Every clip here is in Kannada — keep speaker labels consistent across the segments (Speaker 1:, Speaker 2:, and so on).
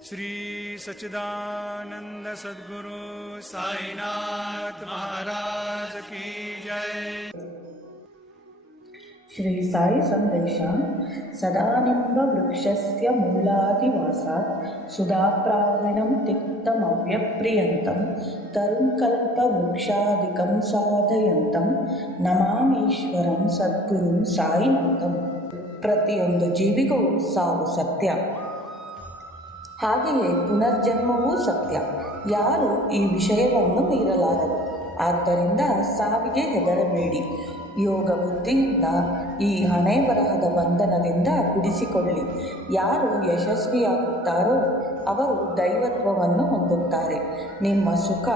Speaker 1: श्री सच्चिदानंद सद्गुरु साईनाथ महाराज की जय
Speaker 2: श्री साई संदेश सदानिम्बवृक्षस्य मूलादिवासात् सुधाप्रावणं तिक्तमव्यप्रियन्तं तरुङ्कल्पवृक्षादिकं ಸಾಧಯಂತಂ ನಮಾಮೀಶ್ವರಂ ಸದ್ಗುರುಂ ಸಾಯಿನಾಥಂ ಪ್ರತಿಯೊಂದು ಜೀವಿಗೂ ಸಾವು ಸತ್ಯ ಹಾಗೆಯೇ ಪುನರ್ಜನ್ಮವೂ ಸತ್ಯ. ಯಾರು ಈ ವಿಷಯವನ್ನು ಮೀರಲಾರರು. ಆದ್ದರಿಂದ ಸಾವಿಗೆ ಹೆದರಬೇಡಿ. ಯೋಗ ಬುದ್ಧಿಯಿಂದ ಈ ಹಣೆ ಬರಹದ ಬಂಧನದಿಂದ ಬಿಡಿಸಿಕೊಳ್ಳಿ ಯಾರು ಯಶಸ್ವಿಯಾಗುತ್ತಾರೋ ಅವರು ದೈವತ್ವವನ್ನು ಹೊಂದುತ್ತಾರೆ. ನಿಮ್ಮ ಸುಖ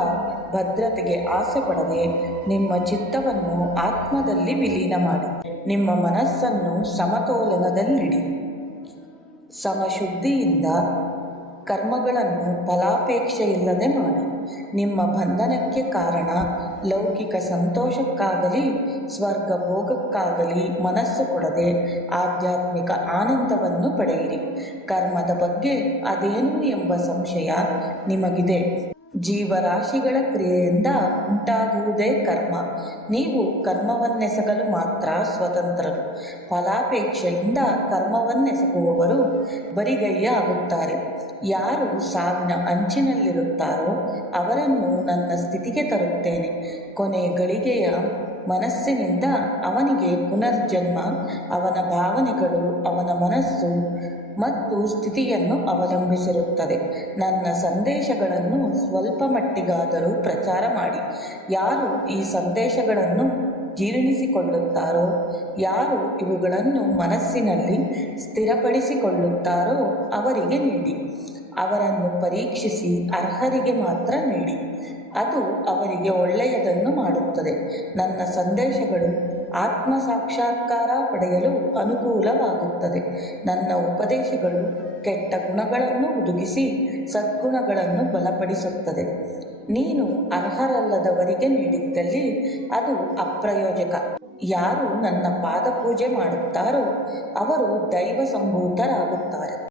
Speaker 2: ಭದ್ರತೆಗೆ ಆಸೆ ಪಡದೆ ನಿಮ್ಮ ಚಿತ್ತವನ್ನು ಆತ್ಮದಲ್ಲಿ ವಿಲೀನ ಮಾಡಿ. ನಿಮ್ಮ ಮನಸ್ಸನ್ನು ಸಮತೋಲನದಲ್ಲಿಡಿ. ಸಮಶುದ್ಧಿಯಿಂದ ಕರ್ಮಗಳನ್ನು ಫಲಾಪೇಕ್ಷೆಯಿಲ್ಲದೆ ಮಾಡಿ. ನಿಮ್ಮ ಬಂಧನಕ್ಕೆ ಕಾರಣ ಲೌಕಿಕ ಸಂತೋಷಕ್ಕಾಗಲಿ, ಸ್ವರ್ಗ ಭೋಗಕ್ಕಾಗಲಿ ಮನಸ್ಸು ಕೊಡದೆ ಆಧ್ಯಾತ್ಮಿಕ ಆನಂದವನ್ನು ಪಡೆಯಿರಿ. ಕರ್ಮದ ಬಗ್ಗೆ ಅದೇನು ಎಂಬ ಸಂಶಯ ನಿಮಗಿದೆ. ಜೀವರಾಶಿಗಳ ಕ್ರಿಯೆಯಿಂದ ಉಂಟಾಗುವುದೇ ಕರ್ಮ. ನೀವು ಕರ್ಮವನ್ನೆಸಗಲು ಮಾತ್ರ ಸ್ವತಂತ್ರರು. ಫಲಾಪೇಕ್ಷೆಯಿಂದ ಕರ್ಮವನ್ನೆಸಗುವವರು ಬರಿಗೈಯ ಆಗುತ್ತಾರೆ ಯಾರು ಸಾವಿನ ಅಂಚಿನಲ್ಲಿರುತ್ತಾರೋ ಅವರನ್ನು ನನ್ನ ಸ್ಥಿತಿಗೆ ತರುತ್ತೇನೆ. ಕೊನೆ ಗಳಿಗೆಯ ಮನಸ್ಸಿನಿಂದ ಅವನಿಗೆ ಪುನರ್ಜನ್ಮ, ಅವನ ಭಾವನೆಗಳು, ಅವನ ಮನಸ್ಸು ಮತ್ತು ಸ್ಥಿತಿಯನ್ನು ಅವಲಂಬಿಸಿರುತ್ತದೆ. ನನ್ನ ಸಂದೇಶಗಳನ್ನು ಸ್ವಲ್ಪ ಮಟ್ಟಿಗಾದರೂ ಪ್ರಚಾರ ಮಾಡಿ. ಯಾರು ಈ ಸಂದೇಶಗಳನ್ನು ಜೀರ್ಣಿಸಿಕೊಳ್ಳುತ್ತಾರೋ, ಯಾರು ಇವುಗಳನ್ನು ಮನಸ್ಸಿನಲ್ಲಿ ಸ್ಥಿರಪಡಿಸಿಕೊಳ್ಳುತ್ತಾರೋ ಅವರಿಗೆ ನೀಡಿ. ಅವರನ್ನು ಪರೀಕ್ಷಿಸಿ ಅರ್ಹರಿಗೆ ಮಾತ್ರ ನೀಡಿ. ಅದು ಅವರಿಗೆ ಒಳ್ಳೆಯದನ್ನು ಮಾಡುತ್ತದೆ. ನನ್ನ ಸಂದೇಶಗಳು ಆತ್ಮ ಸಾಕ್ಷಾತ್ಕಾರ ಪಡೆಯಲು ಅನುಕೂಲವಾಗುತ್ತದೆ. ನನ್ನ ಉಪದೇಶಗಳು ಕೆಟ್ಟ ಗುಣಗಳನ್ನು ಹುದುಗಿಸಿ ಸದ್ಗುಣಗಳನ್ನು ಬಲಪಡಿಸುತ್ತದೆ. ನೀನು ಅರ್ಹರಲ್ಲದವರಿಗೆ ನೀಡಿದ್ದಲ್ಲಿ ಅದು ಅಪ್ರಯೋಜಕ. ಯಾರು ನನ್ನ ಪಾದಪೂಜೆ ಮಾಡುತ್ತಾರೋ ಅವರು ದೈವ ಸಂಭೂತರಾಗುತ್ತಾರೆ